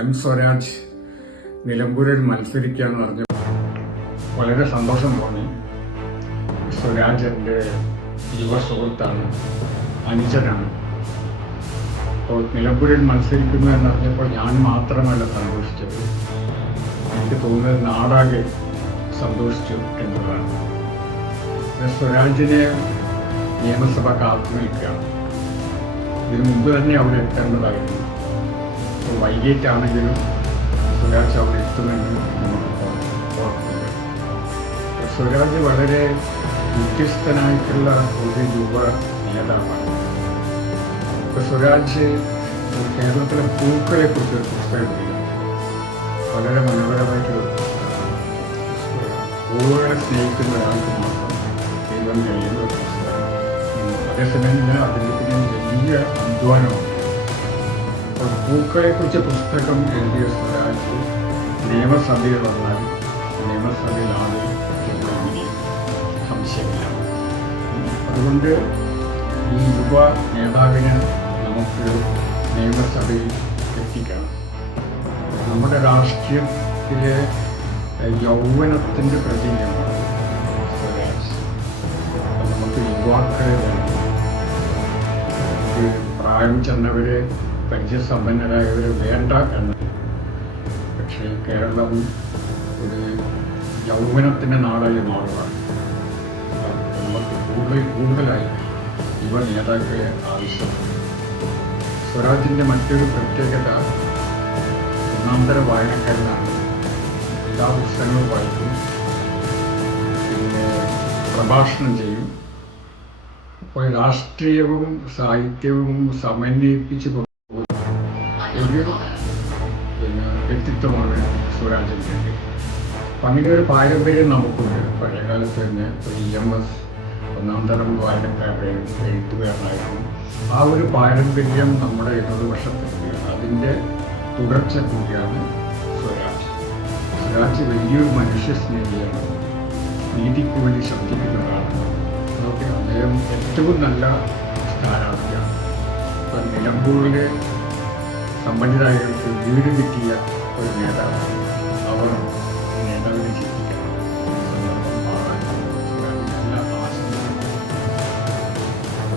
M Swaraj നിലമ്പൂരിൽ മത്സരിക്കുകയെന്ന് പറഞ്ഞു വളരെ സന്തോഷം തോന്നി. സ്വരാജ് എൻ്റെ യുവ സുഹൃത്താണ്, അനുജനാണ്. അപ്പോൾ നിലമ്പൂരിൽ മത്സരിക്കുന്നു എന്നറിഞ്ഞപ്പോൾ ഞാൻ മാത്രമല്ല സന്തോഷിച്ചത്, എനിക്ക് തോന്നുന്നത് നാടാകെ സന്തോഷിച്ചു എന്നതാണ്. സ്വരാജിനെ നിയമസഭ കാത്തു നിൽക്കുകയാണ്. ഇതിനു മുമ്പ് തന്നെ അവിടെ എത്തേണ്ടതായിരുന്നു. അപ്പോൾ വൈകിട്ടാണെങ്കിലും സ്വരാജ് അവിടെ എത്തുമെന്ന് നമുക്ക് ഓർക്കുന്നുണ്ട്. സ്വരാജ് വളരെ വ്യത്യസ്തനായിട്ടുള്ള ഒരു യുവ നേതാവാണ്. ഇപ്പോൾ സ്വരാജ് കേരളത്തിലെ പൂക്കളെ കുറിച്ച് ഒരു പുസ്തകം എഴുതി, വളരെ മനോഹരമായിട്ട് പൂവുകളെ സ്നേഹിക്കുന്ന ഒരാൾക്ക് മാത്രം ദൈവം കഴിയുന്ന ഒരു പുസ്തകം. അതേസമയം അതിൻ്റെ പിന്നെ വലിയ അധ്വാനമാണ്. അപ്പോൾ പൂക്കളെക്കുറിച്ച് പുസ്തകം എഴുതിയ സ്വരാജ് നിയമസഭയിൽ വന്നാൽ നിയമസഭയിൽ ആദ്യം സംശയമില്ല. അതുകൊണ്ട് ഈ യുവ നേതാവിനെ നമുക്ക് നിയമസഭയിൽ എത്തിക്കണം. നമ്മുടെ രാഷ്ട്രീയത്തിലെ യൗവനത്തിൻ്റെ പ്രതീകമാണ് സ്വരാജ്. നമുക്ക് യുവാക്കളെ വേണം. പ്രായം ചെന്നവരെ, പരിചയസമ്പന്നരായവരെ വേണ്ട എന്ന്. പക്ഷേ കേരളം ഒരു യൗവനത്തിൻ്റെ നാടായി മാറുക. നമുക്ക് കൂടുതലായി യുവ നേതാക്കളെ ആവശ്യമാണ്. സ്വരാജിൻ്റെ മറ്റൊരു പ്രത്യേകത ഒന്നാന്തര വായനക്കാരനാണ്. എല്ലാ പുസ്തകങ്ങളും വായിക്കും, പിന്നെ പ്രഭാഷണം ചെയ്യും. അപ്പോൾ രാഷ്ട്രീയവും സാഹിത്യവും സമന്വയിപ്പിച്ച് ഒരു വ്യക്തിത്വമാണ് സ്വരാജിൻ്റെ. അപ്പം അങ്ങനെ ഒരു പാരമ്പര്യം നമുക്കുണ്ട്. പഴയകാലത്ത് തന്നെ EMS ഒന്നാം തരം വായനക്കാരുടെ എഴുത്തുകാരനായിരുന്നു. ആ ഒരു പാരമ്പര്യം നമ്മുടെ ഇടതുപക്ഷത്തുണ്ട്. അതിൻ്റെ തുടർച്ച കൂടിയാണ് സ്വരാജ്. സ്വരാജ് വലിയൊരു മനുഷ്യസ്നേഹിയാണ്, നീതിക്ക് വേണ്ടി ശബ്ദിക്കുന്നതാണ്. അതൊക്കെ അദ്ദേഹം ഏറ്റവും നല്ല സ്ഥാനാർത്ഥിയാണ്. ഇപ്പം നിലമ്പൂരിലെ സമ്പന്നരായവർക്ക് വീട് കിട്ടിയ ഒരു നേതാവാണ്. അവർ നേതാവിനെ ചിന്തിക്കുക.